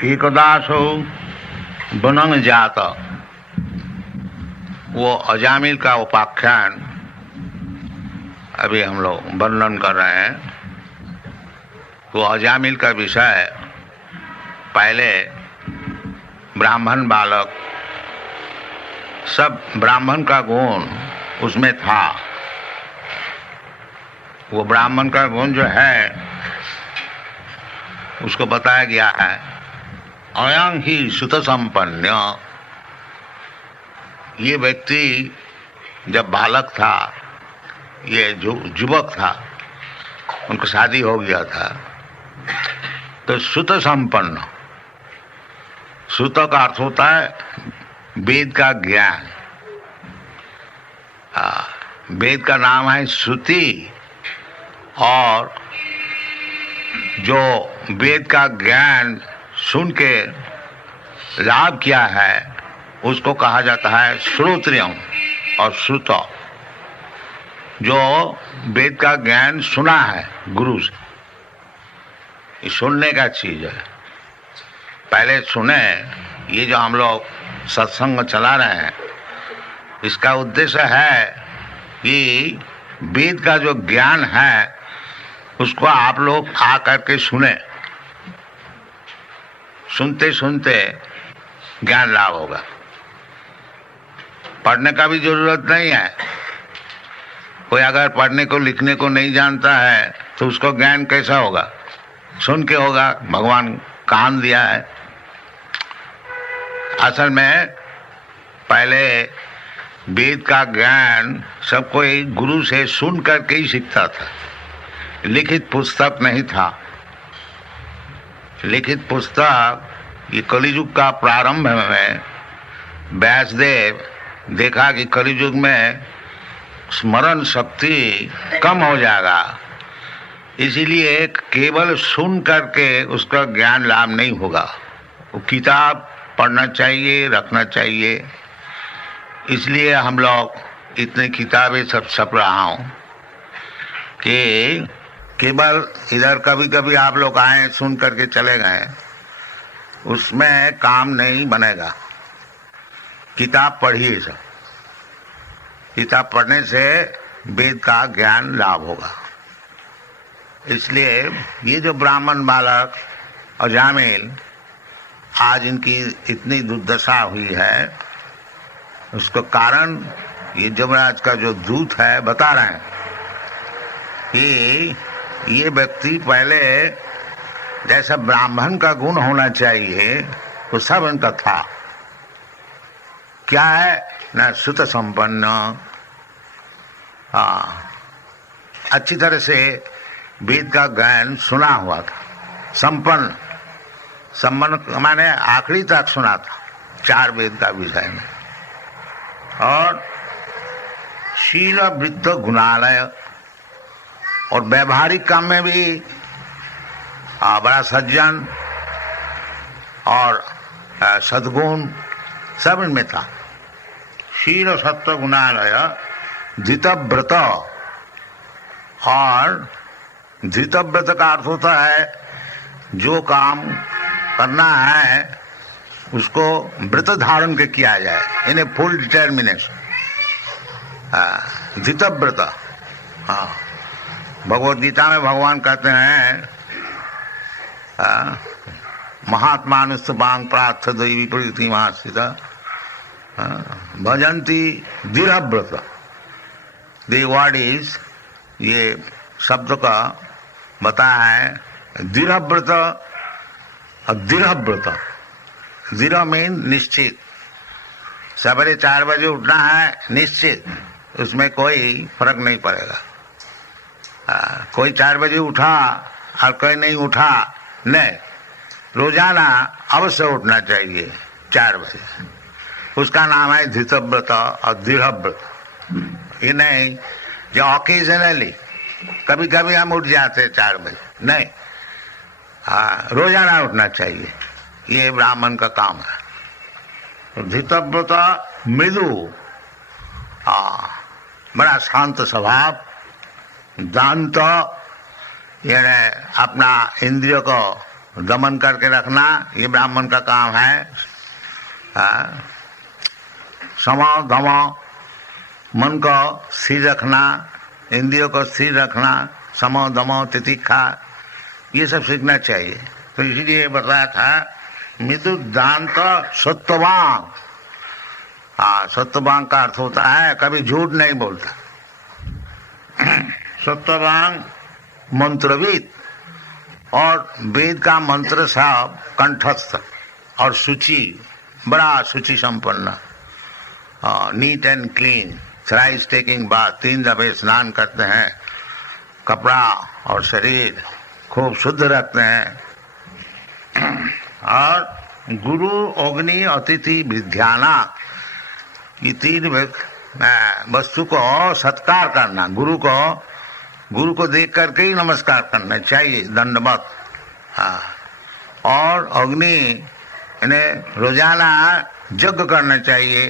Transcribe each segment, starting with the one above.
एकदासो बनंग जात, वो अजामिल का उपाख्यान अभी हम लोग वर्णन कर रहे हैं। वो अजामिल का विषय पहले ब्राह्मण बालक, सब ब्राह्मण का गुण उसमें था। वो ब्राह्मण का गुण जो है उसको बताया गया है, अयं ही सुत संपन्न। ये व्यक्ति जब बालक था, ये जो युवक था, उनका शादी हो गया था, तो सुत संपन्न, सुत का अर्थ होता है वेद का ज्ञान। वेद का नाम है श्रुति, और जो वेद का ज्ञान सुन के लाभ किया है उसको कहा जाता है श्रोत्रियम और श्रुत। जो वेद का ज्ञान सुना है गुरु से, ये सुनने का चीज है। पहले सुने, ये जो हम लोग सत्संग चला रहे हैं, इसका उद्देश्य है कि वेद का जो ज्ञान है उसको आप लोग आ करके सुने। सुनते सुनते ज्ञान लाभ होगा। पढ़ने का भी जरूरत नहीं है। कोई अगर पढ़ने को लिखने को नहीं जानता है तो उसको ज्ञान कैसा होगा? सुन के होगा। भगवान कान दिया है। असल में पहले वेद का ज्ञान सब कोई गुरु से सुन करके ही सीखता था। लिखित पुस्तक नहीं था। लिखित पुस्तक ये कलियुग का प्रारंभ में व्यासदेव देखा कि कलियुग में स्मरण शक्ति कम हो जाएगा, इसीलिए केवल सुन करके उसका ज्ञान लाभ नहीं होगा। वो किताब पढ़ना चाहिए, रखना चाहिए। इसलिए हम लोग इतनी किताबें सब छप रहा हूँ कि केवल इधर कभी कभी आप लोग आए, सुन करके चले गए, उसमें काम नहीं बनेगा। किताब पढ़िए। सब किताब पढ़ने से वेद का ज्ञान लाभ होगा। इसलिए ये जो ब्राह्मण बालक अजामिल, आज इनकी इतनी दुर्दशा हुई है, उसका कारण ये यमराज का जो दूत है बता रहे हैं कि ये व्यक्ति पहले जैसा ब्राह्मण का गुण होना चाहिए वो सब इनका था। क्या है ना? सुत संपन्न। अच्छी तरह से वेद का ज्ञान सुना हुआ था। संपन्न, संपन्न माने आखिरी तक सुना था 4 वेद का विषय में। और शील वृत्त गुणालय, और व्यवहारिक काम में भी बड़ा सज्जन और सद्गुण सब इनमें था। शील सत्व गुणालय धृतव्रत। और धृतव्रत का अर्थ होता है जो काम करना है उसको व्रत धारण के किया जाए, इन्हें फुल डिटर्मिनेशन, धृतव्रत। हाँ, भगवद गीता में भगवान कहते हैं महात्मानुस्तुपां प्रार्थ दैवी प्रकृति महास्थित भजन्ति दृढ़व्रत। द वर्ड इज, ये शब्द का बताया है दृढ़व्रत और दृढ़व्रत। दृढ़ मीन निश्चित। सवेरे 4 बजे उठना है, निश्चित, उसमें कोई फर्क नहीं पड़ेगा। कोई 4 बजे उठा और कोई नहीं उठा, नहीं, रोजाना अवश्य उठना चाहिए 4 बजे। उसका नाम है धृतव्रत और दृढ़व्रत। ये नहीं जो ऑकेजनली कभी कभी हम उठ जाते 4 बजे, नहीं, रोजाना उठना चाहिए। ये ब्राह्मण का काम है। धृतव्रत मृदु, बड़ा शांत स्वभाव, दांत, यानी अपना इंद्रियों को दमन करके रखना ये ब्राह्मण का काम है। समो धमो, मन को स्थिर रखना, इंद्रियों को स्थिर रखना, समो दमो तितिक्षा, ये सब सीखना चाहिए। तो इसीलिए बताया था मृदुदांत सत्ववान। सत्ववान का अर्थ होता है कभी झूठ नहीं बोलता। सत्ववान मंत्रविद, और वेद का मंत्र सब कंठस्थ, और शुचि, बड़ा शुचि संपन्न, neat and clean, thrice taking bath, 3 दफे स्नान करते हैं, कपड़ा और शरीर खूब शुद्ध रखते हैं, और गुरु अग्नि अतिथि विद्याना, ये 3 वस्तु को सत्कार करना। गुरु को देख करके ही नमस्कार करना चाहिए, दंडवत। और अग्नि इन्हें रोजाना यज्ञ करना चाहिए।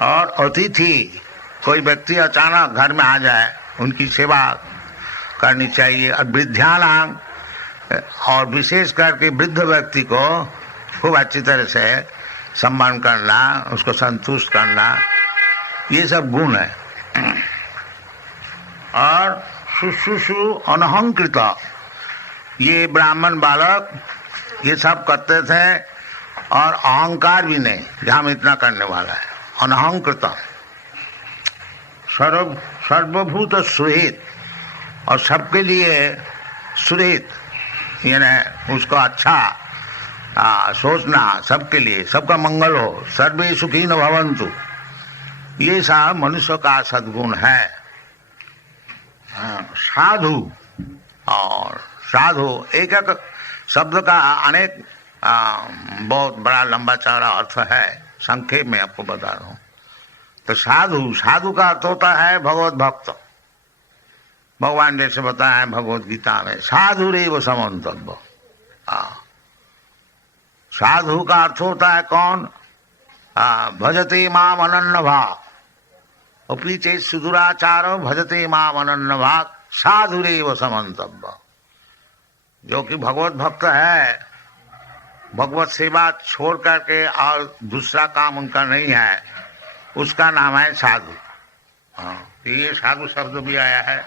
और अतिथि, कोई व्यक्ति अचानक घर में आ जाए उनकी सेवा करनी चाहिए। और वृद्धानां, और विशेष करके वृद्ध व्यक्ति को खूब अच्छी तरह से सम्मान करना, उसको संतुष्ट करना, ये सब गुण है। और शुश्रूषु अनहंकृत, ये ब्राह्मण बालक ये सब करते थे, और अहंकार भी नहीं, जहाँ इतना करने वाला है। अनहंकृत, सर्वभूत सुहित, और सबके लिए सुहित, यानी उसको अच्छा सोचना, सबके लिए, सबका मंगल हो। सर्वे सुखी न भवन्तु, ये सब मनुष्य का सद्गुण है। साधु, और साधु एक एक शब्द का अनेक बहुत बड़ा लंबा चौड़ा अर्थ है, संक्षेप में आपको बता रहा हूँ। तो साधु का अर्थ होता है भगवत भक्त। भगवान जैसे बताया है भगवत गीता में, साधु रेव समन्तव्य। साधु का अर्थ होता है कौन? भजते माम अनन्य भाग, और पीछे सुदुराचारो भजते माम अनन्य भाग, साधुरेव समन्तव्य। जो कि भगवत भक्त है, भगवत सेवा छोड़ करके और दूसरा काम उनका नहीं है, उसका नाम है साधु। ये साधु शब्द भी आया है।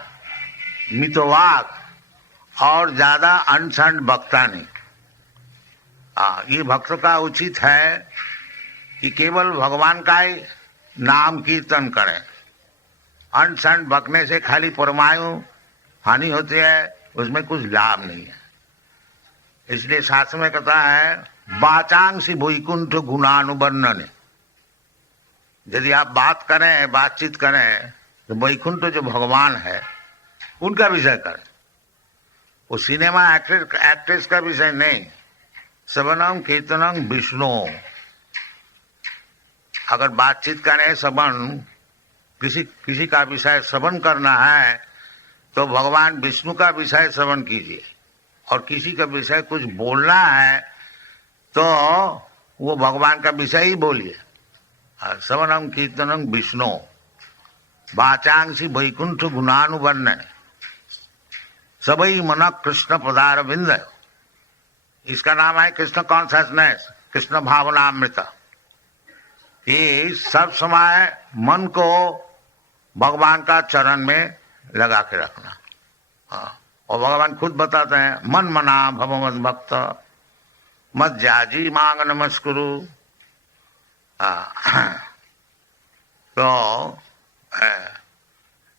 मितवाक, और ज्यादा अनशन बकता नहीं। ये भक्त का उचित है कि केवल भगवान का ही नाम कीर्तन करें। अनशन बकने से खाली परमायु हानि होती है, उसमें कुछ लाभ नहीं है। इसलिए शास्त्र में कहता है वाचांसी वैकुंठ गुणानुवर्णने। यदि आप बात करें, बातचीत करें, तो वैकुंठ जो भगवान है उनका विषय करें। वो सिनेमा एक्ट्रेस का विषय नहीं। श्रवणम कीर्तनम विष्णु। अगर बातचीत करें, श्रवण, किसी का विषय श्रवण करना है तो भगवान विष्णु का विषय श्रवण कीजिए। और किसी का विषय कुछ बोलना है तो वो भगवान का विषय ही बोलिए। श्रवणम कीर्तनम विष्णु, वाचांसी वैकुंठ गुणानुवर्णन, सबई मन कृष्ण पदारविंद। इसका नाम है कृष्ण कॉन्शसनेस, कृष्ण भावनामृत। ये सब समय मन को भगवान का चरण में लगा के रखना। और भगवान खुद बताते हैं मन मना भव मद भक्त मत जाजी मांग नमस्कुरु। तो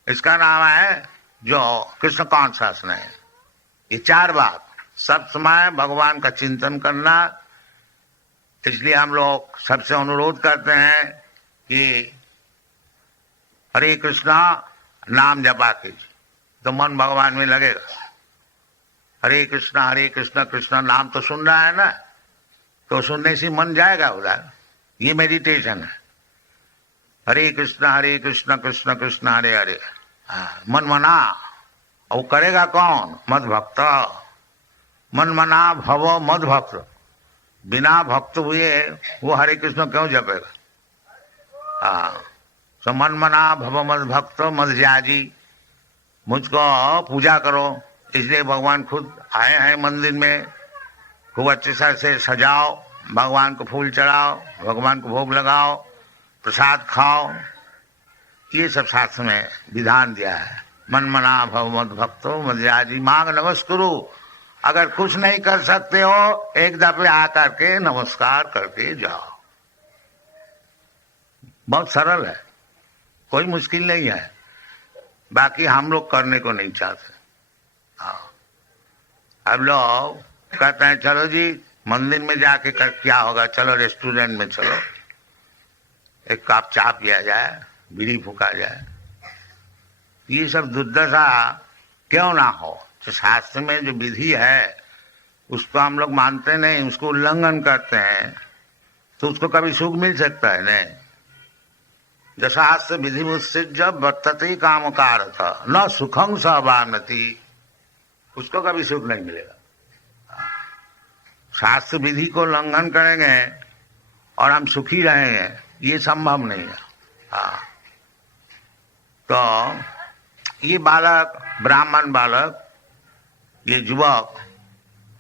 इसका नाम है जो कृष्ण कॉन्शसनेस। ये 4 बात, सब समय भगवान का चिंतन करना। इसलिए हम लोग सबसे अनुरोध करते हैं कि हरे कृष्णा नाम जपा कीजिए तो मन भगवान में लगेगा। हरे कृष्णा कृष्णा नाम तो सुन रहा है ना, तो सुनने से मन जाएगा उधर। ये मेडिटेशन है। हरे कृष्णा कृष्ण कृष्ण हरे हरे, मन मना। और करेगा कौन? मद भक्त। मन मना भव मद भक्त। बिना भक्त हुए वो हरे कृष्ण क्यों जपेगा? तो मन मना भव मद भक्त मद जाजी, मुझको पूजा करो, इसलिए भगवान खुद आए हैं मंदिर में। खूब अच्छे से सजाओ, भगवान को फूल चढ़ाओ, भगवान को भोग लगाओ, प्रसाद खाओ। ये सब शास्त्र में विधान दिया है। मन मना भव मद भक्तो मद्याजी मांग नमस्कुरु। अगर कुछ नहीं कर सकते हो, एक दफे आकर के नमस्कार करके जाओ। बहुत सरल है, कोई मुश्किल नहीं है। बाकी हम लोग करने को नहीं चाहते। हाँ, अब लोग कहते हैं चलो जी मंदिर में जाके कर क्या होगा, चलो रेस्टोरेंट में चलो, एक कप चाय पिया जाए, बीड़ी फूका जाए। ये सब दुर्दशा क्यों ना हो। तो शास्त्र में जो विधि है उसको हम लोग मानते नहीं, उसको उल्लंघन करते हैं, तो उसको कभी सुख मिल सकता है नहीं। जशास्त्र विधि मुत्सृज्य वर्तते कामकारथ न सुखं सवानति। उसको कभी सुख नहीं मिलेगा। शास्त्र विधि को उल्लंघन करेंगे और हम सुखी रहेंगे, ये संभव नहीं है। हाँ, तो ये बालक, ब्राह्मण बालक, ये युवक,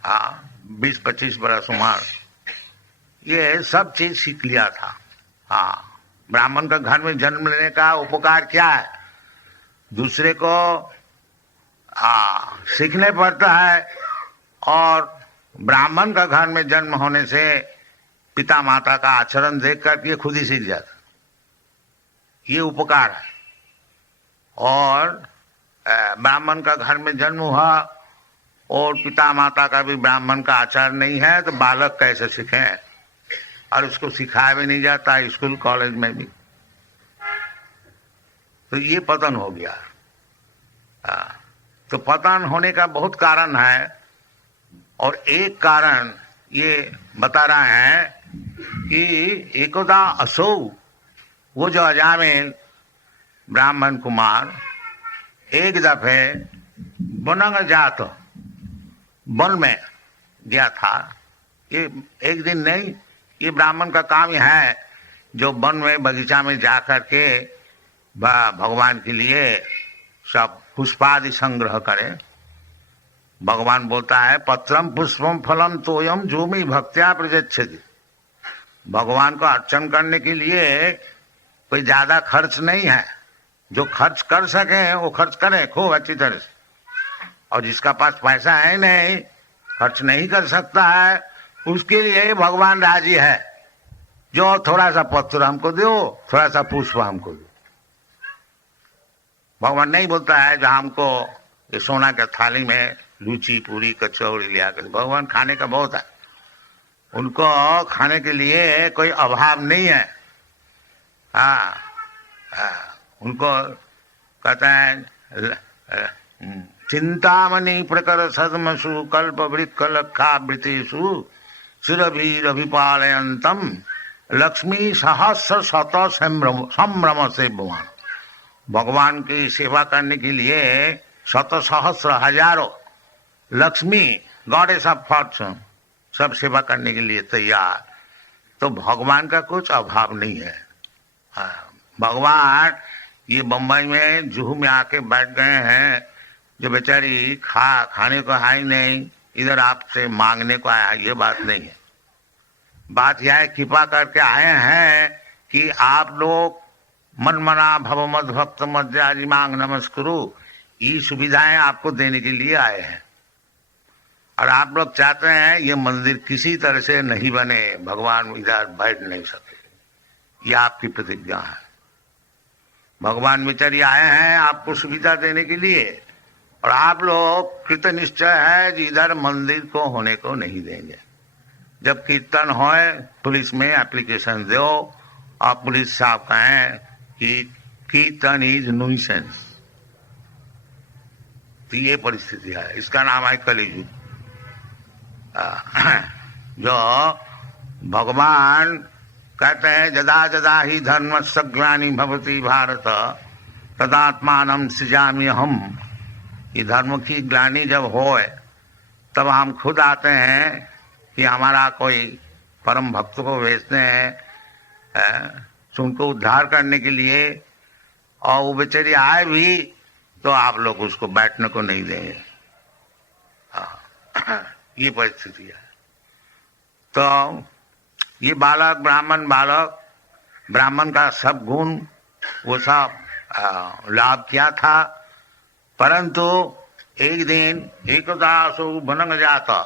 हाँ 20-25 बरस उम्र, ये सब चीज सीख लिया था। हाँ, ब्राह्मण का घर में जन्म लेने का उपकार क्या है, दूसरे को सीखने पड़ता है। और ब्राह्मण का घर में जन्म होने से पिता माता का आचरण देखकर ये खुद ही सीख जाता, ये उपकार है। और ब्राह्मण का घर में जन्म हुआ और पिता माता का भी ब्राह्मण का आचार नहीं है, तो बालक कैसे सीखे। और उसको सिखाया भी नहीं जाता स्कूल कॉलेज में भी, तो ये पतन हो गया। तो पतन होने का बहुत कारण है। और एक कारण ये बता रहे हैं कि एकदा असौ, वो जो अजामिल ब्राह्मण कुमार एक दफे बनंग जात वन में गया था। ये एक दिन नहीं, ये ब्राह्मण का काम ही है जो वन में बगीचा में जा कर के भगवान के लिए सब पुष्पादि संग्रह करे। भगवान बोलता है पत्रम पुष्पम फलम तोयम जोमी भक्त्या प्रजच्छति। भगवान को अर्चन करने के लिए कोई ज्यादा खर्च नहीं है, जो खर्च कर सके वो खर्च करें खूब अच्छी तरह से। और जिसका पास पैसा है नहीं, खर्च नहीं कर सकता है, उसके लिए भगवान राजी है, जो थोड़ा सा पत्र हमको दो, थोड़ा सा पुष्प हमको दो। भगवान नहीं बोलता है जो हमको ये सोना के थाली में लूची पूरी कचौड़ी लिया कर। भगवान खाने का बहुत है, उनको खाने के लिए कोई अभाव नहीं है। उनको कहते हैं चिंतामणि प्रकर सदमसु कल्प वृक्ष लक्षा वृतेषु शिरभिरभिपालयन्तम लक्ष्मी सहस्र शत संभ्रम से भगवान। भगवान की सेवा करने के लिए शत सहस्र हजारों लक्ष्मी, गॉडेस ऑफ फॉर्चून, सब सेवा करने के लिए तैयार। तो भगवान का कुछ अभाव नहीं है। भगवान ये बम्बई में जुहू में आके बैठ गए हैं, जो बेचारी खाने को है ही नहीं, इधर आपसे मांगने को आया, ये बात नहीं है। बात यह है कृपा करके आए हैं कि आप लोग मन मना भव मद भक्त मद्याजी मांग नमस्कुरु, ये सुविधाएं आपको देने के लिए आए हैं। और आप लोग चाहते हैं ये मंदिर किसी तरह से नहीं बने, भगवान इधर बैठ नहीं सके, ये आपकी प्रतिज्ञा है। भगवान बेचारी आए हैं आपको सुविधा देने के लिए, और आप लोग कृत निश्चय है कि इधर मंदिर को होने को नहीं देंगे। जब कीर्तन होए पुलिस में एप्लीकेशन दो और पुलिस साहब कहें कि कीर्तन इज न्यूसेंस, तो ये परिस्थिति है। इसका नाम है कलियुग। जो भगवान कहते हैं जदा जदा ही धर्म सग्लानि भवति भारत तदात्मानं सृजामि हम। ये धर्म की ग्लानि जब होए तब हम खुद आते हैं कि हमारा कोई परम भक्त को भेजते हैं उनको उद्धार करने के लिए, और वो बेचारी आए भी तो आप लोग उसको बैठने को नहीं देंगे। ये परिस्थिति है। तो ये बालक ब्राह्मण का सब गुण वो सब लाभ किया था, परंतु एक दिन एकदा सो वन जाता,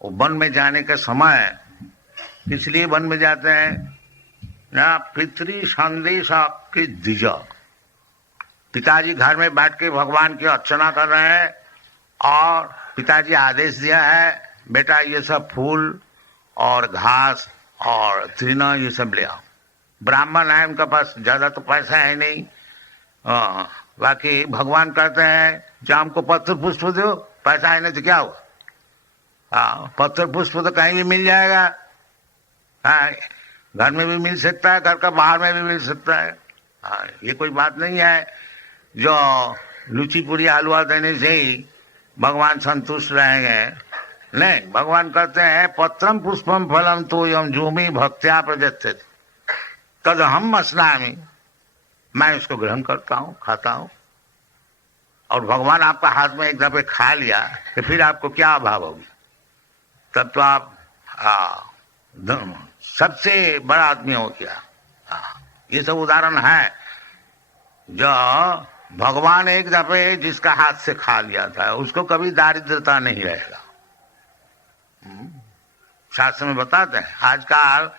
वो वन में जाने के समय किस लिए वन में जाते हैं ना, पितृ संदेश आपके द्विज। पिताजी घर में बैठ के भगवान की अर्चना कर रहे हैं और पिताजी आदेश दिया है बेटा ये सब फूल और घास और तृण ये सब ले आओ। ब्राह्मण है, उनका पास ज्यादा तो पैसा है नहीं, बाकी भगवान कहते हैं जो हमको पत्र पुष्प दो, पैसा है नहीं तो क्या हुआ, पत्र पुष्प तो कहीं भी मिल जाएगा, घर में भी मिल सकता है, घर का बाहर में भी मिल सकता है। ये कोई बात नहीं है जो लुची पूरी हलवा देने से ही भगवान संतुष्ट रहेंगे। नहीं, भगवान कहते हैं पत्रम पुष्पम फलम तो यम जूमी भक्त्या प्रजते तद हम अस्नामी, मैं उसको ग्रहण करता हूँ, खाता हूँ। और भगवान आपका हाथ में एक दफे खा लिया तो फिर आपको क्या अभाव होगी, तब तो आप सबसे बड़ा आदमी हो गया। ये सब उदाहरण है जो भगवान एक दफे जिसका हाथ से खा लिया था उसको कभी दारिद्रता नहीं रहेगा। शास्त्र में बताते हैं। आजकल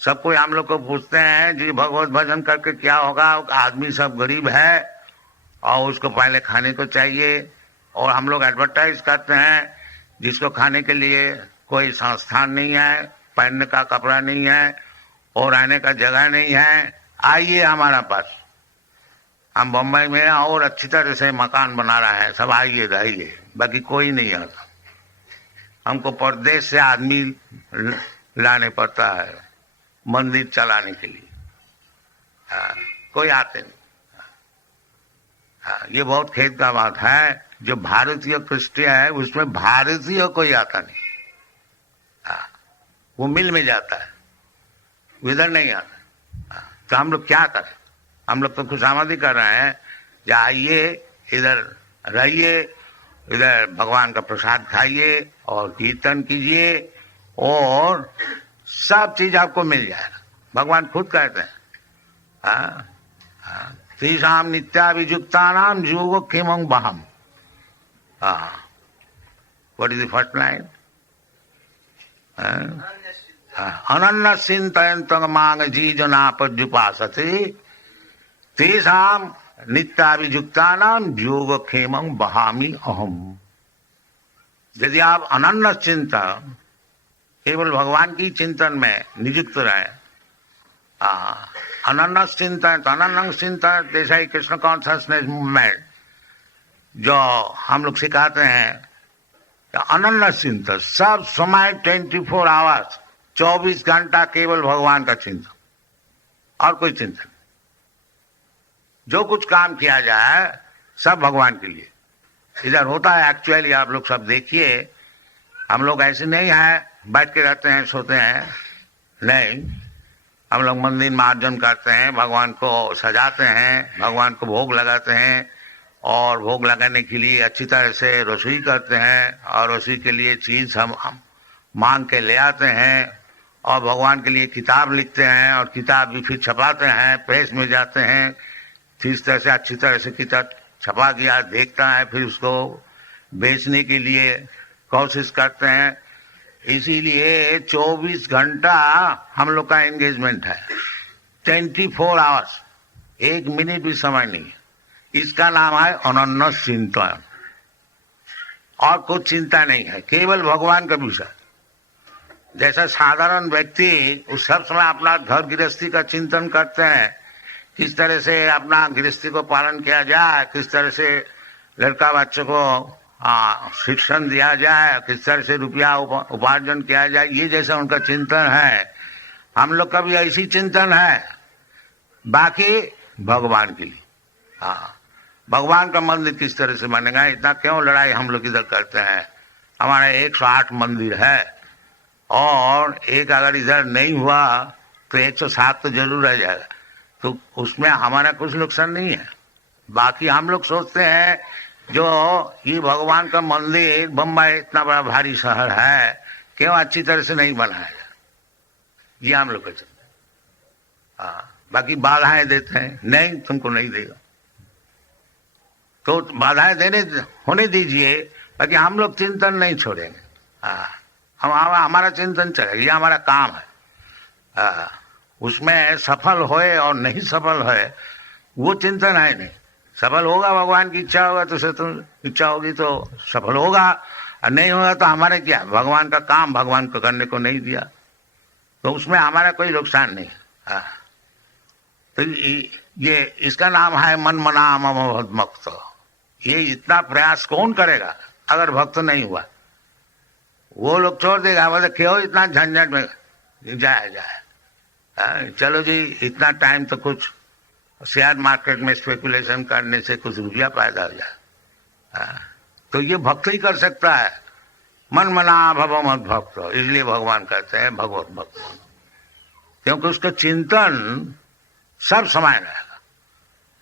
सब कोई हम लोग को पूछते हैं जी भगवत भजन करके क्या होगा, आदमी सब गरीब है और उसको पहले खाने को चाहिए, और हम लोग एडवर्टाइज करते हैं जिसको खाने के लिए कोई संस्थान नहीं है, पहनने का कपड़ा नहीं है और रहने का जगह नहीं है, आइए हमारा पास, हम बम्बई में और अच्छी तरह से मकान बना रहे हैं, सब आइए रहिए। बाकी कोई नहीं आता, हमको परदेश से आदमी लाने पड़ता है मंदिर चलाने के लिए, कोई आते नहीं। ये बहुत खेद का बात है, जो भारतीय क्रिश्चियन है उसमें भारतीय कोई आता नहीं, वो मिल में जाता है, इधर नहीं आता। तो हम लोग क्या करें, हम लोग तो खुशामदी कर रहे हैं, जाइए इधर रहिए, इधर भगवान का प्रसाद खाइए और कीर्तन कीजिए और सब चीज आपको मिल जाएगा। भगवान खुद कहते हैं श्रीशाम नित्याभिजुक्ता नाम योग किमं बहम। What is the first line? अनन्य चिंतयन्त मांग जी जनापजुपासते तेषाम नित्याभिजुक्ता नाम योग क्षेमं बहामी अहम। यदि आप अनन्य चिंतन केवल भगवान की चिंतन में नियुक्त रहे, अनन्य चिंतन, अनन्य चिंतन जैसा ही कृष्ण कॉन्शसनेस मूवमेंट जो हम लोग सिखाते हैं, अनन्य चिंतन सब समय 24 आवर्स 24 घंटा केवल भगवान का चिंतन और कोई चिंतन। जो कुछ काम किया जाए सब भगवान के लिए इधर होता है। एक्चुअली आप लोग सब देखिए, हम लोग ऐसे नहीं है बैठ के रहते हैं सोते हैं, नहीं, हम लोग मंदिर मार्जन करते हैं, भगवान को सजाते हैं, भगवान को भोग लगाते हैं और भोग लगाने के लिए अच्छी तरह से रसोई करते हैं और रसोई के लिए चीज हम मांग के ले आते हैं और भगवान के लिए किताब लिखते हैं और किताब भी फिर छपाते हैं, प्रेस में जाते हैं, फिर इस तरह से अच्छी तरह से किताब छपा गया देखता है, फिर उसको बेचने के लिए कोशिश करते हैं। इसीलिए 24 घंटा हम लोग का एंगेजमेंट है, 24 आवर्स, एक मिनट भी समय नहीं है। इसका नाम है अनन्य चिंतन, और कुछ चिंता नहीं है, केवल भगवान का विषय। जैसा साधारण व्यक्ति उस सब समय अपना घर गृहस्थी का चिंतन करते हैं, किस तरह से अपना गृहस्थी को पालन किया जाए, किस तरह से लड़का बच्चों को शिक्षण दिया जाए, किस तरह से रुपया उपार्जन किया जाए, ये जैसा उनका चिंतन है, हम लोग का भी ऐसी चिंतन है। बाकी भगवान के लिए, भगवान का मंदिर किस तरह से बनेगा, इतना क्यों लड़ाई हम लोग इधर करते हैं। हमारा 108 मंदिर है और एक अगर इधर नहीं हुआ तो 107 तो जरूर रह जाएगा, तो उसमें हमारा कुछ नुकसान नहीं है। बाकी हम लोग सोचते हैं जो ये भगवान का मंदिर बम्बई इतना बड़ा भारी शहर है, क्यों अच्छी तरह से नहीं बनाया जाए? ये हम लोग का चलता। हाँ, बाकी बाधाएं देते हैं, नहीं तुमको नहीं देगा, तो बाधाएं देने होने दीजिए, बाकी हम लोग चिंतन नहीं छोड़ेंगे। हमारा चिंतन चलेगा, ये हमारा काम है। उसमें सफल होए और नहीं सफल होए वो चिंतन है नहीं। सफल होगा, भगवान की इच्छा होगा तो से तुम इच्छा होगी तो सफल होगा, और नहीं होगा तो हमारे क्या, भगवान का काम भगवान को करने को नहीं दिया, तो उसमें हमारा कोई नुकसान नहीं। तो ये इसका नाम है मन मना मम भक्त। ये इतना प्रयास कौन करेगा अगर भक्त नहीं हुआ? वो लोग छोड़ देगा, बोले क्यों इतना झंझट में जाए, चलो जी इतना टाइम तो कुछ शेयर मार्केट में स्पेकुलेशन करने से कुछ रुपया पैदा हो जाए। तो ये भक्त ही कर सकता है, मन मना भव मत भक्त। इसलिए भगवान कहते हैं भगवत भक्त, क्योंकि उसका चिंतन सब समय रहेगा,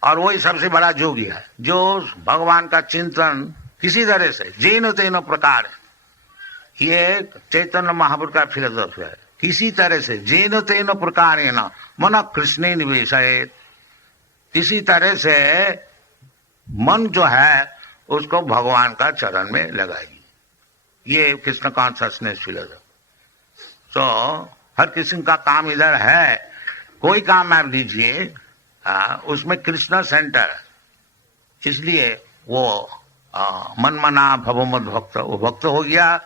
और वही सबसे बड़ा योगी है जो भगवान का चिंतन किसी तरह से जेनो तेनो प्रकार है। ये चैतन्य महापुरुष का फिलोसॉफी है, किसी तरह से जेनो तेनो प्रकार है ना मन कृष्ण निवेश है, किसी तरह से मन जो है उसको भगवान का चरण में लगाइए। ये कृष्ण कॉन्शसनेस फिलोसॉफी। तो हर किसी का काम इधर है, कोई काम आप दीजिए उसमें कृष्ण सेंटर है, इसलिए वो मन मना भवमत भक्त, वो भक्त हो गया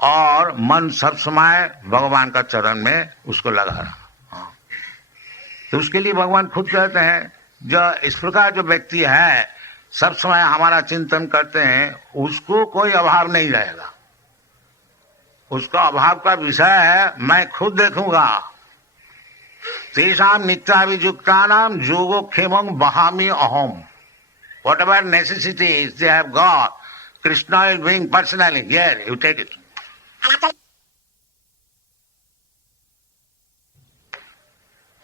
और मन सब समय भगवान का चरण में उसको लगा रहा। तो उसके लिए भगवान खुद कहते हैं जो इस प्रकार जो व्यक्ति है सब समय हमारा चिंतन करते हैं, उसको कोई अभाव नहीं रहेगा। उसका अभाव का विषय है मैं खुद देखूंगा। तेषाम नित्याभियुक्तानाम योगो क्षेमं वहामि अहम। Whatever necessities they have got, Krishna will bring personally. Here, you take it.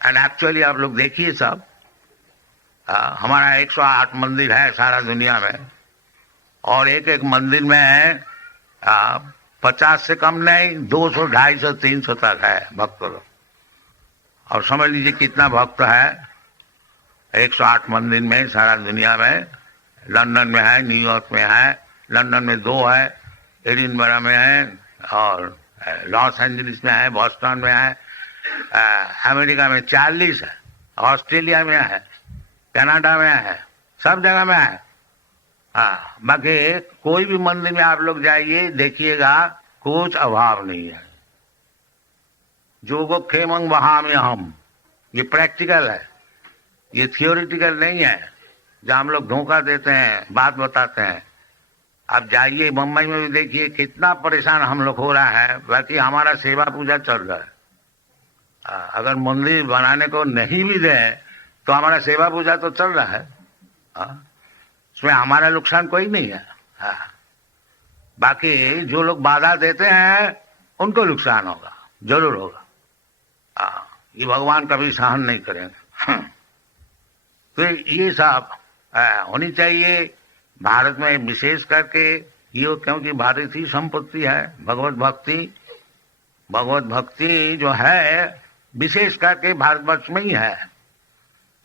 And actually आप लोग देखिए सब, हमारा 108 मंदिर है सारा दुनिया में, और एक एक मंदिर में 50 से कम नहीं 200, 250, 300 तक है भक्त लोग। और समझ लीजिए कितना भक्त है 108 मंदिर में सारा दुनिया में। लंदन में है, न्यूयॉर्क में है, लंदन में 2 है, एडिनबरा में है, और लॉस एंजलिस में है, बॉस्टन में है, अमेरिका में 40 है, ऑस्ट्रेलिया में है, कनाडा में है, सब जगह में है। बाकी कोई भी मंदिर में आप लोग जाइए देखिएगा कुछ अभाव नहीं है। जोगो क्षेमं वहामि हम, ये प्रैक्टिकल है, ये थियोरिटिकल नहीं है जो हम लोग धोखा देते हैं, बात बताते हैं। आप जाइए मुंबई में भी देखिए कितना परेशान हम लोग हो रहा है, बाकी हमारा सेवा पूजा चल रहा है। अगर मंदिर बनाने को नहीं भी दे तो हमारा सेवा पूजा तो चल रहा है, उसमें हमारा नुकसान कोई नहीं है। बाकी जो लोग बाधा देते हैं उनको नुकसान होगा, जरूर होगा। ये भगवान कभी सहन नहीं करेंगे। तो ये सब होनी चाहिए भारत में, विशेष करके ये, क्योंकि भारतीय संपत्ति है भगवत भक्ति। भगवत भक्ति जो है विशेष करके भारतवर्ष में ही है,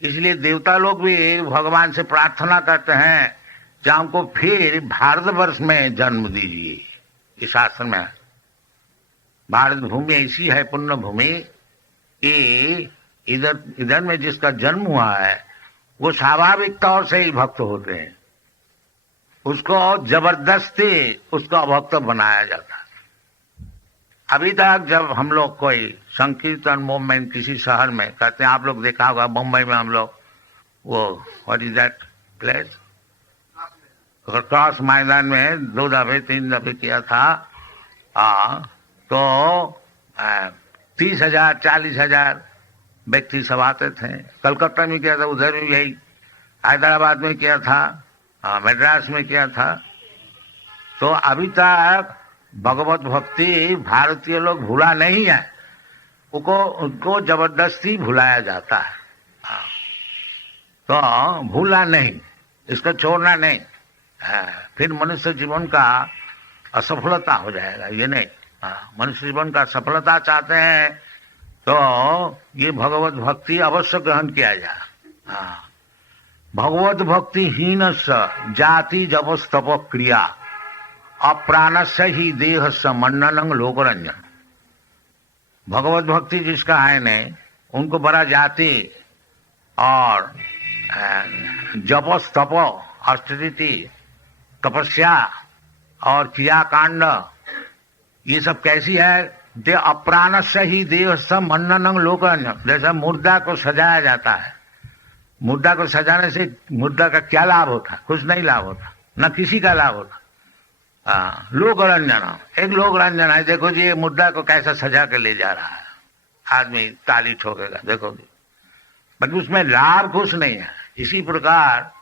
इसलिए देवता लोग भी भगवान से प्रार्थना करते हैं कि हमको फिर भारतवर्ष में जन्म दीजिए। इस शास्त्र में भारत भूमि ऐसी है पुण्य भूमि कि इधर में जिसका जन्म हुआ है वो स्वाभाविक तौर से ही भक्त होते हैं, उसको जबरदस्ती उसको अभक्त बनाया जाता है। अभी तक जब हम लोग कोई संकीर्तन मूवमेंट किसी शहर में करते हैं, आप लोग देखा होगा मुंबई में हम लोग वो what is that place, cross मैदान में 2 दफे 3 दफे किया था। तो 30,000 40,000 व्यक्ति सब आते थे। कलकत्ता में किया था, उधर भी यही, हैदराबाद में किया था, मद्रास में किया था। तो अभी तक भगवत भक्ति भारतीय लोग भूला नहीं है, उनको जबरदस्ती भुलाया जाता है। तो भूलना नहीं, इसको छोड़ना नहीं। फिर मनुष्य जीवन का असफलता हो जाएगा। ये नहीं, मनुष्य जीवन का सफलता चाहते हैं तो ये भगवत भक्ति अवश्य ग्रहण किया जाए। भगवत भक्ति हीन जाति जपस्तप क्रिया अप्राणस्य ही देह स मंडनं लोकरंजन। भगवत भक्ति जिसका है नहीं, उनको बड़ा जाति और जपस तप ऑस्टेरिटी तपस्या और क्रियाकांड ये सब कैसी है? दे अप्राणस्य ही देह स मंडनं लोकरंजन। जैसा मुर्दा को सजाया जाता है, मुर्दा को सजाने से मुर्दा का क्या लाभ होता? कुछ नहीं लाभ होता, न किसी का लाभ होता। लोक रंजन, एक लोक रंजन है। देखो जी ये मुर्दा को कैसा सजा के ले जा रहा है, आदमी ताली ठोकेगा, देखो जी, बट उसमें लाभ कुछ नहीं है। इसी प्रकार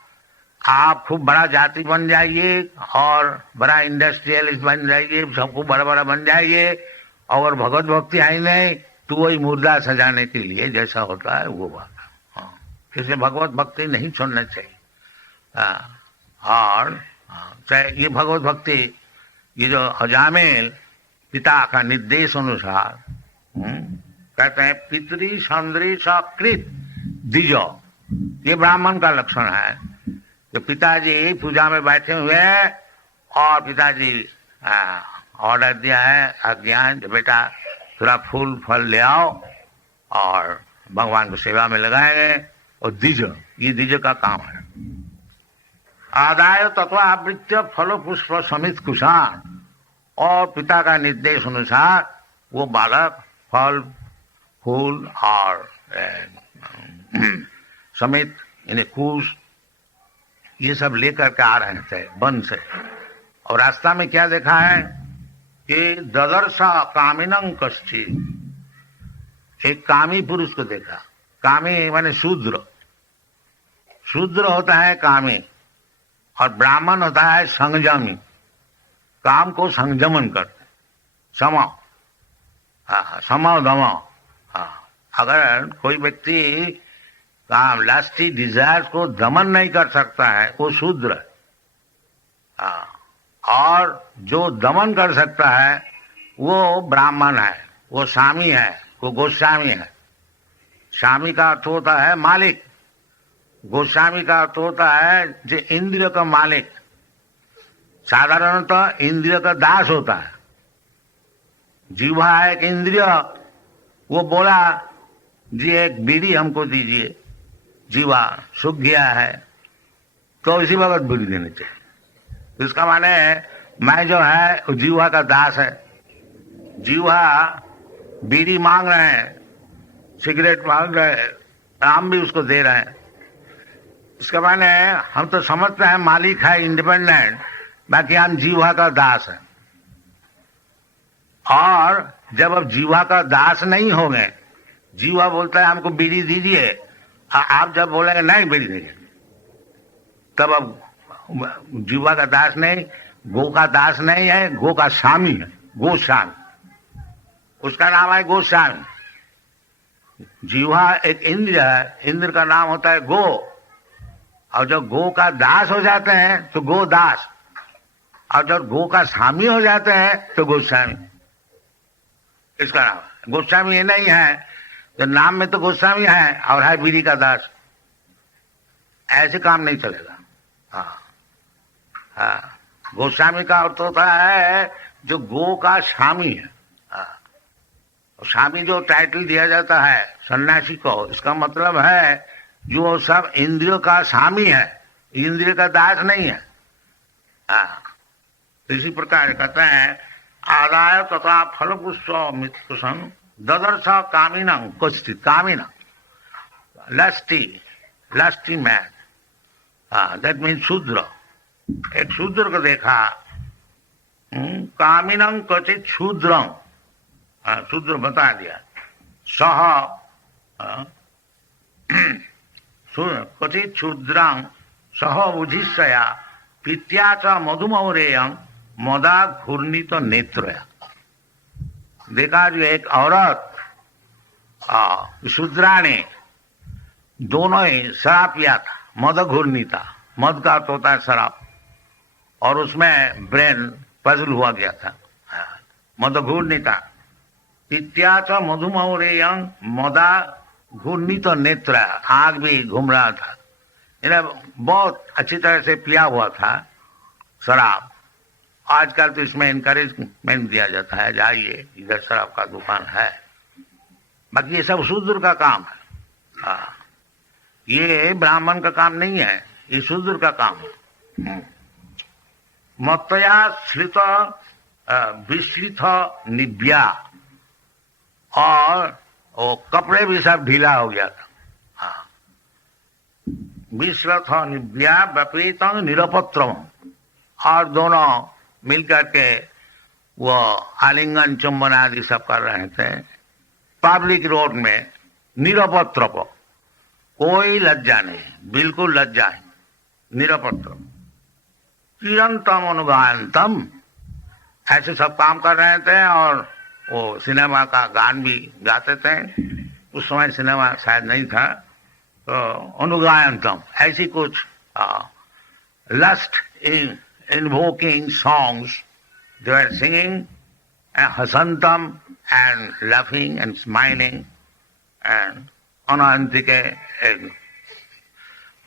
आप खूब बड़ा जाति बन जाइए और बड़ा इंडस्ट्रियलिस्ट बन जाइए, सबको बड़ा बड़ा बन जाइए, और भगवत भक्ति आई नहीं तो वही मुर्दा सजाने के लिए जैसा होता है वो बात। किसी भगवत भक्ति नहीं छोड़ना चाहिए। और ये भगवत भक्ति, ये जो अजामिल पिता का निर्देश अनुसार कहते हैं पितरी सदृश कृत दिजो, ये ब्राह्मण का लक्षण है। तो पिताजी पूजा में बैठे हुए हैं और पिताजी ऑर्डर दिया है, आज्ञा है, बेटा थोड़ा फूल फल ले आओ और भगवान को सेवा में लगाएंगे। और द्विज, ये द्विज का काम है। आदाय तत्वावृत्य फल पुष्प समित कुशान, और पिता का निर्देश अनुसार वो बालक फल फूल और समित इन्हें कुश ये सब लेकर के आ रहे थे वन से। और रास्ता में क्या देखा है कि ददर्शा कामिनं कश्चित्, एक कामी पुरुष को देखा। कामी माने शूद्र, शूद्र होता है कामी और ब्राह्मण होता है संयमी, काम को संयमन करते, सम दम। अगर कोई व्यक्ति काम लास्टी डिजायर को दमन नहीं कर सकता है वो शूद्र है, और जो दमन कर सकता है वो ब्राह्मण है, वो स्वामी है, वो गोस्वामी है। स्वामी का अर्थ होता है मालिक, गोस्वामी का अर्थ होता है जो इंद्रिय का मालिक। साधारणतः इंद्रिय का दास होता है। जीवा है एक इंद्रिय, वो बोला जी एक बीड़ी हमको दीजिए, जीवा सूख गया है तो इसी वक्त बीड़ी देनी चाहिए। इसका माने मैं जो है जीवा का दास है। जीवा बीड़ी मांग रहे हैं, सिगरेट मांग रहे हैं, हम भी उसको दे रहे हैं। इसका माने हम तो समझते हैं मालिक है इंडिपेंडेंट, बाकी हम जीवा का दास है। और जब अब जीवा का दास नहीं होंगे, जीवा बोलता है हमको बीड़ी दीजिए, आप जब बोलेंगे नहीं बीड़ी नहीं, तब अब जीवा का दास नहीं, गो का दास नहीं है, गो का स्वामी है, गोस्वामी, उसका नाम है गोस्वामी। जीवा एक इंद्र है, इंद्र का नाम होता है गो, और जब गो का दास हो जाते हैं तो गो दास, और जब गो का स्वामी हो जाते हैं तो गोस्वामी, इसका नाम है। गोस्वामी ये नहीं है तो नाम में तो गोस्वामी है और है बीड़ी का दास, ऐसे काम नहीं चलेगा। हाँ, गोस्वामी का अर्थ होता है जो गो का स्वामी है। स्वामी जो टाइटल दिया जाता है सन्यासी को, इसका मतलब है जो सब इंद्रियों का स्वामी है, इंद्रिय का दास नहीं है। इसी प्रकार कहते हैं आदाय तथा फल पुष्प ददर्श कामिनं कश्चित्, कामिनं लस्टी मैन, दैट मीन शूद्र। एक शूद्र को देखा, कामिनं कश्चित् शूद्रं, शूद्र बता दिया, सह क्वचित् शूद्रं सह बुधिष्यया पित्या च मधुमौरेयं मदा घूर्णित नेत्रया। देखा जो एक औरत शूद्रा ने दोनों ही शराब पिया था, मद घूर्णिता, मद का अर्थ होता है शराब, और उसमें ब्रेन पजल हुआ गया था। मदघूर्णिता इत्याच मधुमौरेयं मदा घूर्णित नेत्र, आग भी घूम रहा था। इन्हें बहुत अच्छी तरह से पिया हुआ था शराब। आजकल तो इसमें इनकरेजमेंट दिया जाता है, जाइए इधर शराब का दुकान है, बाकी ये सब शूद्र का काम है। हाँ, ये ब्राह्मण का काम नहीं है, ये शूद्र का काम है। मत्तया श्रित विश्लित निव्या, और वो कपड़े भी सब ढीला हो गया था। हाँ, विश्लित निव्या व्यपीत निरपत्रम, और दोनों मिलकर के वो आलिंगन चुंबन आदि सब कर रहे थे पब्लिक रोड में, निरपत्र, कोई लज्जा नहीं, बिल्कुल लज्जा है, निरपत्र। चिरंतम अनुगायंतम, ऐसे सब काम कर रहे थे और वो सिनेमा का गान भी गाते थे। उस समय सिनेमा शायद नहीं था, तो अनुगायंतम ऐसी कुछ lust invoking songs they were singing, and hasantam and laughing and smiling and अनांतिके,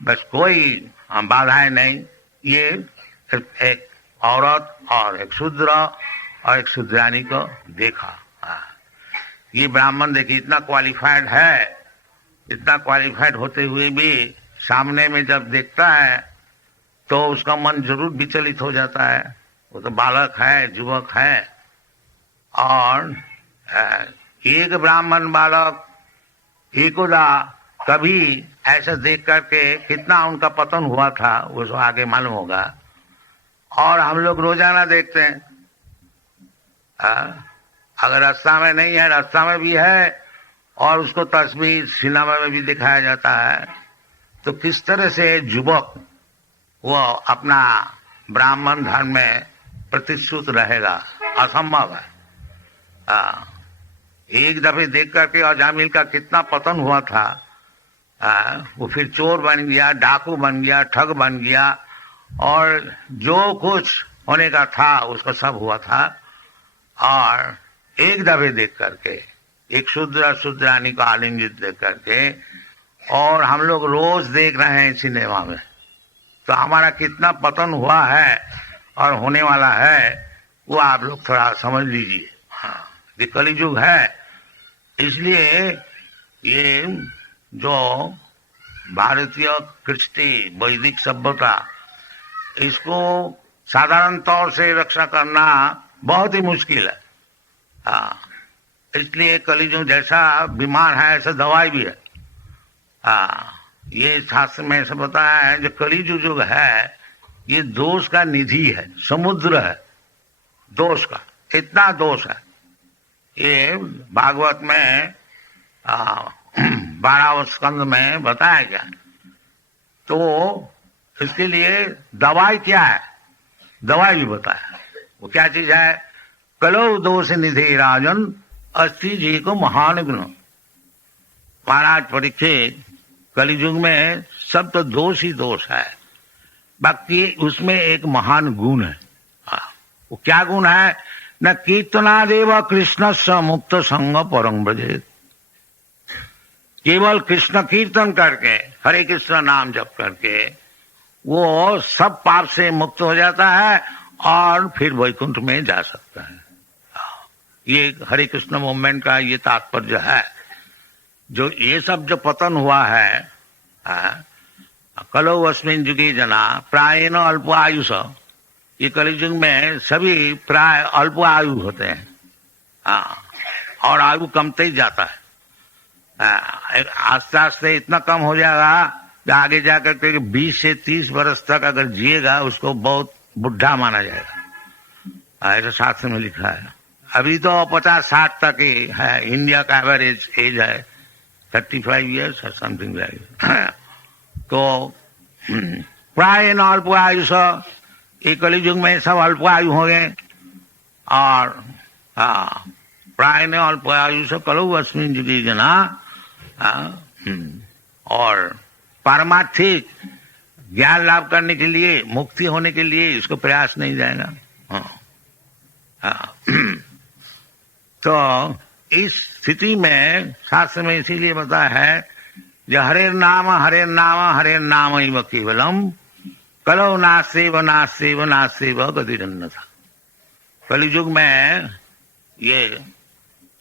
बस कोई बाधाएं नहीं। ये एक औरत और एक शूद्र और एक शूद्रानी को देखा। ये ब्राह्मण देखिए इतना क्वालिफाइड है, इतना क्वालिफाइड होते हुए भी सामने में जब देखता है तो उसका मन जरूर विचलित हो जाता है। वो तो बालक है, युवक है, और एक ब्राह्मण बालक एकोदा कभी ऐसा देख करके कितना उनका पतन हुआ था वो तो आगे मालूम होगा। और हम लोग रोजाना देखते हैं, अगर रास्ता में नहीं है, रास्ता में भी है, और उसको तस्वीर सिनेमा में भी दिखाया जाता है, तो किस तरह से युवक वो अपना ब्राह्मण धर्म में प्रतिष्ठित रहेगा, असंभव है। एक दफे देख करके अजामिल का कितना पतन हुआ था। वो फिर चोर बन गया, डाकू बन गया, ठग बन गया, और जो कुछ होने का था उसका सब हुआ था। और एक दफे देख करके, एक शूद्रानी को आलिंगित देख करके, और हम लोग रोज देख रहे हैं सिनेमा में, तो हमारा कितना पतन हुआ है और होने वाला है वो आप लोग थोड़ा समझ लीजिए। हाँ, ये कलियुग है। इसलिए ये जो भारतीय कृष्टि वैदिक सभ्यता, इसको साधारण तौर से रक्षा करना बहुत ही मुश्किल है। हाँ, इसलिए कलियुग जैसा बीमार है ऐसा दवाई भी है। हाँ, ये शास्त्र में ऐसा बताया है जो कलियुग जो है ये दोष का निधि है, समुद्र है दोष का, इतना दोष है। ये भागवत में 12वें स्कंद में बताया गया। तो इसके लिए दवाई क्या है, दवाई भी बताया। वो क्या चीज है? कलो दोष निधि राजन अस्ति जी को महान गुण। महाराज परीक्षित, कलियुग में सब तो दोष ही दोष है, बाकी उसमें एक महान गुण है। वो क्या गुण है? न कीर्तनादेव कृष्ण स मुक्त संग परम ब्रजेत। केवल कृष्ण कीर्तन करके, हरे कृष्ण नाम जप करके वो सब पाप से मुक्त हो जाता है और फिर वैकुंठ में जा सकता है। ये हरे कृष्ण मूवमेंट का ये तात्पर्य है। जो ये सब जो पतन हुआ है, कलो अस्मिन् युगे जना प्रायेण अल्प आयुष, ये कलियुग में सभी प्राय अल्प आयु होते हैं। और आयु कमते ही जाता है। आस्ते आस्ते इतना कम हो जाएगा कि आगे जाकर के 20 से 30 वर्ष तक अगर जिएगा उसको बहुत बुढ़ा माना जाएगा। ऐसा शास्त्र में लिखा है। अभी तो 50-60 तक ही है, इंडिया का एवरेज एज है 35 ईयर्स और समथिंग लाइक। तो प्राय न अल्प आयुष, एक कलियुग में सब अल्प आयु हो गए। और प्राय न अल्प आयुष कलो अस्मिन् युगे जना। और पारमार्थिक ज्ञान लाभ करने के लिए, मुक्ति होने के लिए इसको प्रयास नहीं जाएगा। तो इस स्थिति में शास्त्र में इसीलिए बताया है जो हरे नाम हरे नाम इव केवलम कलो नास्तेव नास्तेव नास्तेव गतिरन्यथा। कलियुग में ये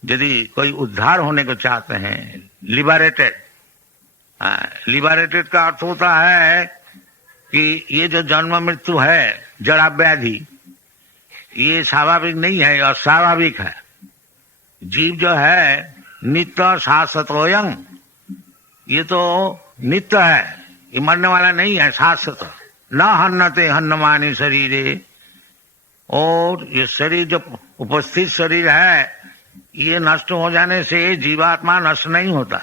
यदि कोई उद्धार होने को चाहते हैं, लिबरेटेड का अर्थ होता है कि ये जो जन्म मृत्यु है, जरा व्याधि, ये स्वाभाविक नहीं है, अस्वाभाविक है। जीव जो है नित्य शाश्वतोयं, ये तो नित्य है, ये मरने वाला नहीं है, शाश्वत। न हन्नते हन्नमानि शरीरे, और ये शरीर जो उपस्थित शरीर है, ये नष्ट हो जाने से जीवात्मा नष्ट नहीं होता,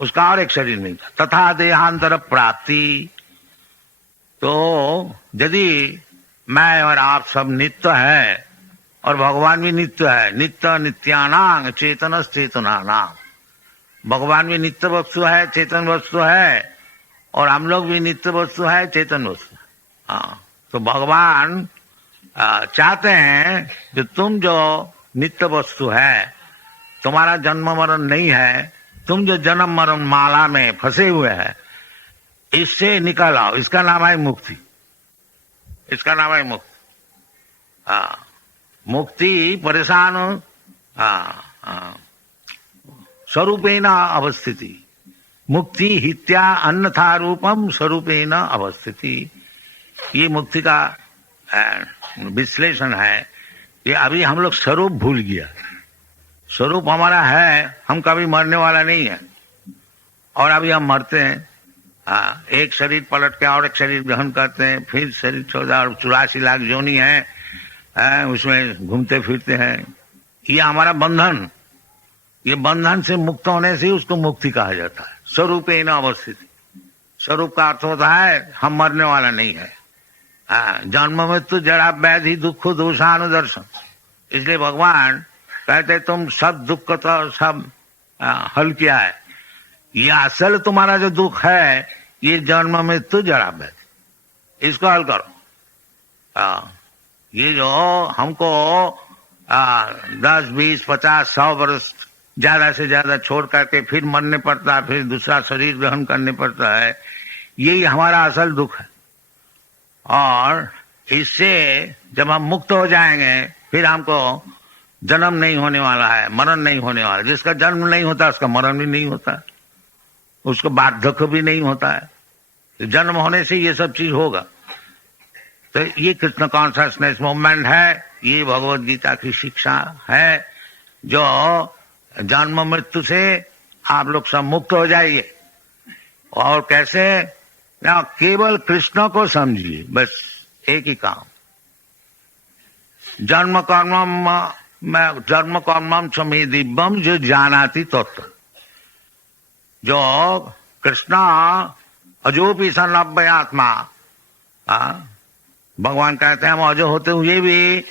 उसका और एक शरीर मिलता। तथा देहांतर प्राप्ति, तो यदि मैं और आप सब नित्य है और भगवान भी नित्य है, नित्य नित्यानांग चेतन चेतनानां, भगवान भी नित्य वस्तु है, चेतन वस्तु है, और हम लोग भी नित्य वस्तु है, चेतन वस्तु। हाँ, तो भगवान चाहते हैं कि तुम जो नित्य वस्तु है, तुम्हारा जन्म मरण नहीं है, तुम जो जन्म मरण माला में फंसे हुए हैं, इससे निकल आओ। इसका नाम है मुक्ति, इसका नाम है मुक्ति। मुक्ति परेशान स्वरूपेण अवस्थिति, मुक्ति हित्या अन्यथा रूपम स्वरूपेण अवस्थिति। ये मुक्ति का विश्लेषण है कि अभी हम लोग स्वरूप भूल गया। स्वरूप हमारा है, हम कभी मरने वाला नहीं है, और अभी हम मरते हैं। एक शरीर पलट के और एक शरीर ग्रहण करते हैं, फिर शरीर 84 लाख योनि है, उसमें घूमते फिरते हैं। ये हमारा बंधन, ये बंधन से मुक्त होने से उसको मुक्ति कहा जाता है। स्वरूपेण अवस्थिति, स्वरूप का अर्थ होता है हम मरने वाला नहीं है। जन्म मृत्यु जरा व्याधि दुख दोषानुदर्शन, इसलिए भगवान कहते तुम सब दुख तो सब हल किया है। ये असल तुम्हारा जो दुख है, ये जन्म मृत्यु जरा व्याधि, इसको हल करो। ये जो हमको 10, 20, 50, 100 वर्ष ज्यादा से ज्यादा छोड़ करके फिर मरने पड़ता है, फिर दूसरा शरीर ग्रहण करने पड़ता है, यही हमारा असल दुख है। और इससे जब हम मुक्त हो जाएंगे, फिर हमको जन्म नहीं होने वाला है, मरण नहीं होने वाला। जिसका जन्म नहीं होता उसका मरण भी नहीं होता, उसको बार्धक्य भी नहीं होता है। तो जन्म होने से ये सब चीज होगा। तो ये कृष्ण कॉन्शसनेस मूवमेंट है, ये भगवत गीता की शिक्षा है, जो जन्म मृत्यु से आप लोग सब मुक्त हो जाइए। और कैसे? ना केवल कृष्ण को समझिए, बस एक ही काम। जन्म कर्मम चमे दिव्यम जो जानाति तत्व, जो कृष्ण अजोपि सन अव्ययात्मा, भगवान कहते हैं हम अजो होते हुए भी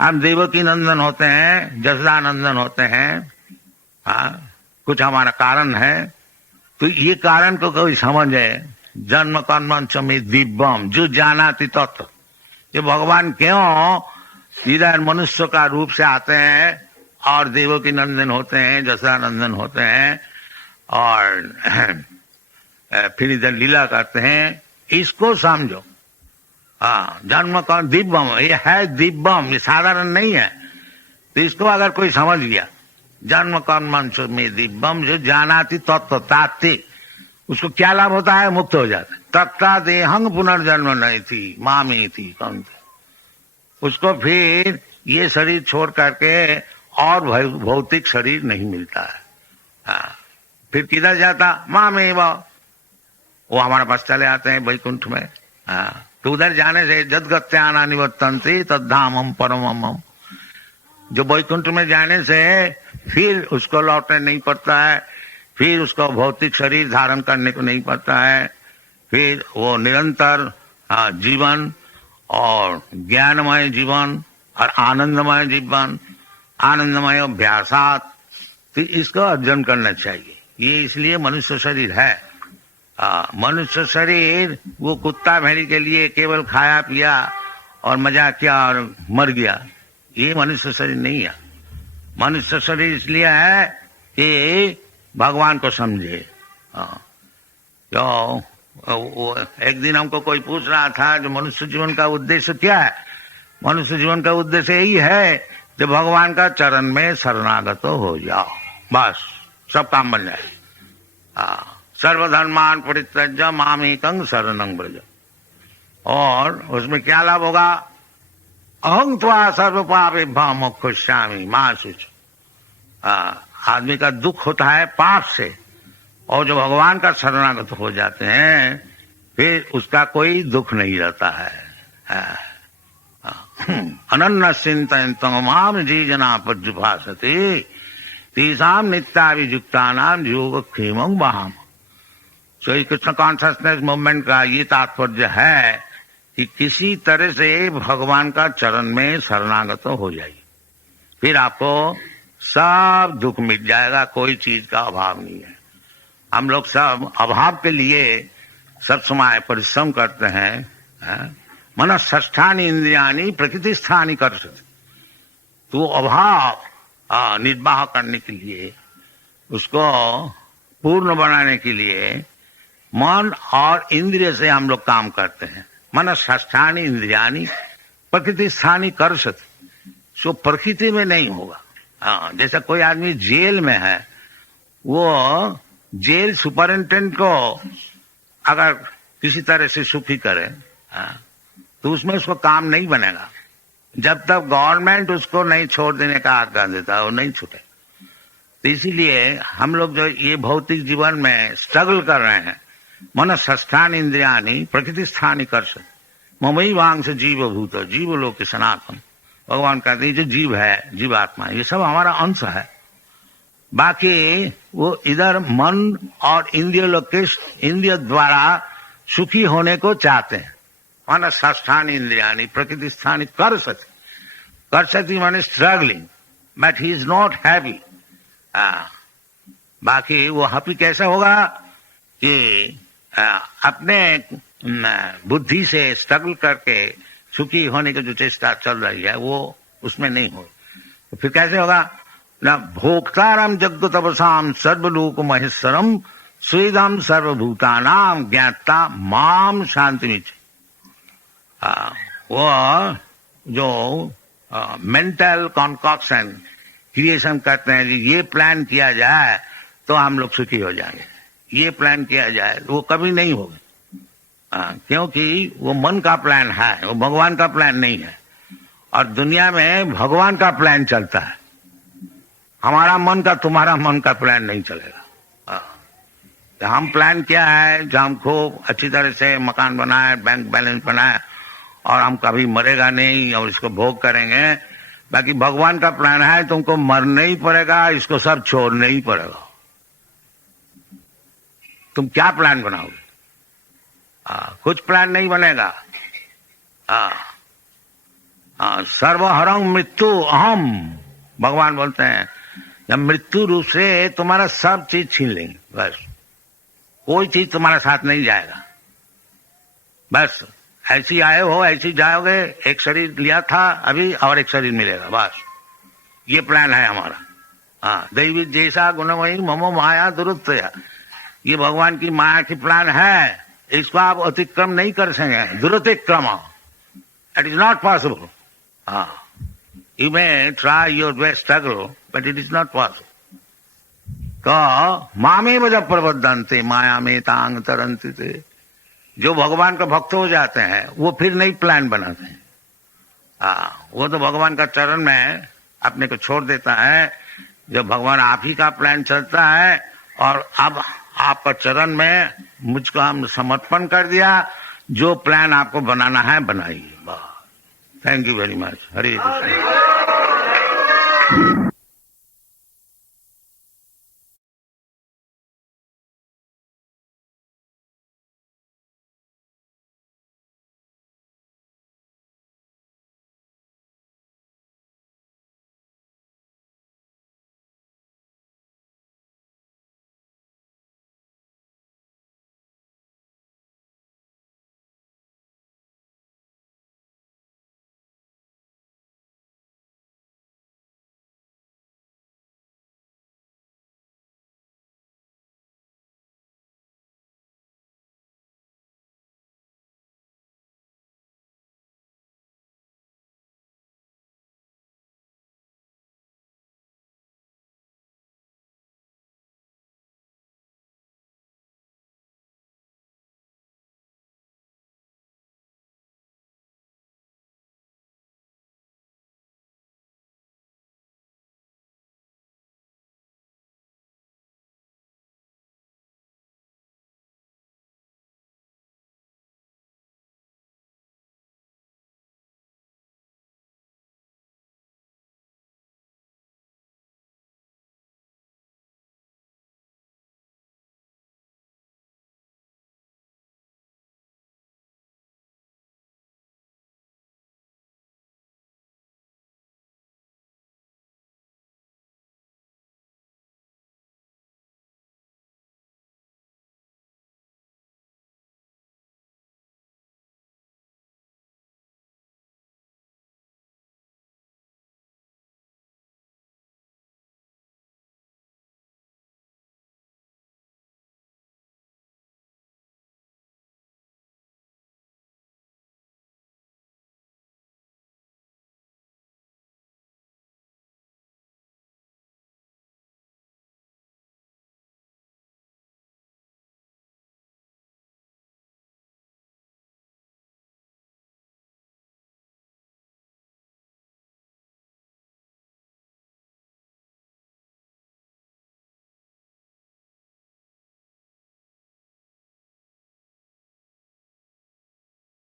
हम देवकी नंदन होते हैं, जसदा नंदन होते हैं। कुछ हमारा कारण है, तो ये कारण को कोई समझे। जन्म कर्म चमे दिव्यम जो जानाति तत्व, ये भगवान क्यों इधर मनुष्य का रूप से आते हैं और देवकी नंदन होते हैं, जसदा नंदन होते हैं, और फिर इधर लीला करते हैं, इसको समझो। जन्म कर्म दिव्यम, ये है दिव्यम, ये साधारण नहीं है। तो इसको अगर कोई समझ गया, जन्म कर्म में दिव्यम जो जानाति तत्व तात्ति, उसको क्या लाभ होता है? मुक्त हो जाता है। तत्ता देहंग पुनर्जन्म नहीं थी माँ में थी कौन, उसको फिर ये शरीर छोड़ करके और भौतिक शरीर नहीं मिलता है। फिर किधर जाता? माँ में वो हमारे पास चले आते हैं वैकुंठ में। तो उधर जाने से जदगत्याना निवर्तन्ते तद्धामम परमम, जो वैकुंठ में जाने से फिर उसको लौटने नहीं पड़ता है, फिर उसको भौतिक शरीर धारण करने को नहीं पड़ता है, फिर वो निरंतर जीवन और ज्ञानमय जीवन और आनंदमय जीवन, आनंदमय अभ्यासात, तो इसको अर्जन करना चाहिए। ये इसलिए मनुष्य शरीर है। मनुष्य शरीर वो कुत्ता भेड़ी के लिए केवल खाया पिया और मजा किया और मर गया, ये मनुष्य शरीर नहीं है। मनुष्य शरीर इसलिए है कि भगवान को समझे। तो एक दिन हमको कोई पूछ रहा था जो मनुष्य जीवन का उद्देश्य क्या है। मनुष्य जीवन का उद्देश्य यही है कि भगवान का चरण में शरणागत हो जाओ, बस सब काम बन जाए। सर्वधर्मान परित्यज्य मामेकं शरणं व्रज। और उसमें क्या लाभ होगा? अहं त्वा सर्व पापेभ्यो मोक्षयिष्यामि मा शुचि। आदमी का दुख होता है पाप से, और जो भगवान का शरणागत हो जाते हैं फिर उसका कोई दुख नहीं रहता है। अनन्य चिंतयन्तं माम ये जना पर्युपासते तेषां नित्याभियुक्तानां योगक्षेमं वहाम। श्री कृष्ण कॉन्शसनेस मूवमेंट का ये तात्पर्य है कि किसी तरह से भगवान का चरण में शरणागत हो जाइए, फिर आपको सब दुख मिट जाएगा, कोई चीज का अभाव नहीं है। हम लोग सब अभाव के लिए सब समय परिश्रम करते हैं। मन षष्ठानि इंद्रियानि प्रकृति स्थानी कर सकते, तो अभाव निर्वाह करने के लिए, उसको पूर्ण बनाने के लिए मन और इंद्रिय से हम लोग काम करते हैं। मन षष्ठानि इंद्रियानि प्रकृति स्थानी कर सकते, सो प्रकृति में नहीं होगा। जैसे कोई आदमी जेल में है, वो जेल सुपरिंटेंडेंट को अगर किसी तरह से सुखी करे तो उसमें उसको काम नहीं बनेगा। जब तक गवर्नमेंट उसको नहीं छोड़ देने का आज्ञा देता है वो नहीं छूटे। तो इसीलिए हम लोग जो ये भौतिक जीवन में स्ट्रगल कर रहे हैं, मन षष्ठानि इंद्रियानि प्रकृति स्थानी कर सकते ममई वांग से जीव भूत जीव लोक सनातन। भगवान कहते हैं जो जीव है, जीवात्मा, ये सब हमारा अंश है। बाकी वो इधर मन और इंद्रिय लोग के इंद्रिय द्वारा सुखी होने को चाहते हैं। मन षष्ठानि इंद्रियानि प्रकृति स्थानी कर सकती माने struggling, but he is not happy. बाकी वो हैप्पी कैसे होगा कि अपने बुद्धि से स्ट्रगल करके सुखी होने की जो चेष्टा चल रही है वो उसमें नहीं हो, तो फिर कैसे होगा? न भोक्तारम जगतपसाम सर्वलोक महेश्वरम स्वेदम सर्वभूतानाम ज्ञाता माम शांतिमिच। वो जो मेंटल कॉन्कॉक्शन क्रिएशन करते हैं, ये प्लान किया जाए तो हम लोग सुखी हो जाएंगे, ये प्लान किया जाए, वो कभी नहीं होगा। क्योंकि वो मन का प्लान है, वो भगवान का प्लान नहीं है। और दुनिया में भगवान का प्लान चलता है, हमारा मन का तुम्हारा मन का प्लान नहीं चलेगा। तो हम प्लान किया है जो हम खूब अच्छी तरह से मकान बनाए, बैंक बैलेंस बनाए, और हम कभी मरेगा नहीं और इसको भोग करेंगे। बाकी भगवान का प्लान है तुमको मरना ही पड़ेगा, इसको सब छोड़ना ही पड़ेगा। तुम क्या प्लान बनाओगे? कुछ प्लान नहीं बनेगा। सर्वहरं मृत्यु अहम, भगवान बोलते हैं जब मृत्यु रूप से तुम्हारा सब चीज छीन लेंगे, बस कोई चीज तुम्हारा साथ नहीं जाएगा। बस ऐसी आए हो ऐसी जाओगे, एक शरीर लिया था अभी और एक शरीर मिलेगा, बस ये प्लान है हमारा। दैवी जैसा गुणमयी ममो माया दुरुत्तया, ये भगवान की माया की प्लान है, इसको आप अतिक्रम नहीं कर सकेंगे। दुरतिक्रम, it is not possible. You may try your best struggle but it is not possible. तो मामेव जब प्रबद्धन्ते माया में तांग तरंति थे, जो भगवान का भक्त हो जाते हैं वो फिर नई प्लान बनाते हैं। वो तो भगवान का चरण में अपने को छोड़ देता है। जब भगवान आप ही का प्लान चलता है और अब आपका चरण में मुझको हम समर्पण कर दिया, जो प्लान आपको बनाना है बनाइए। Thank you very much. Hare Krishna.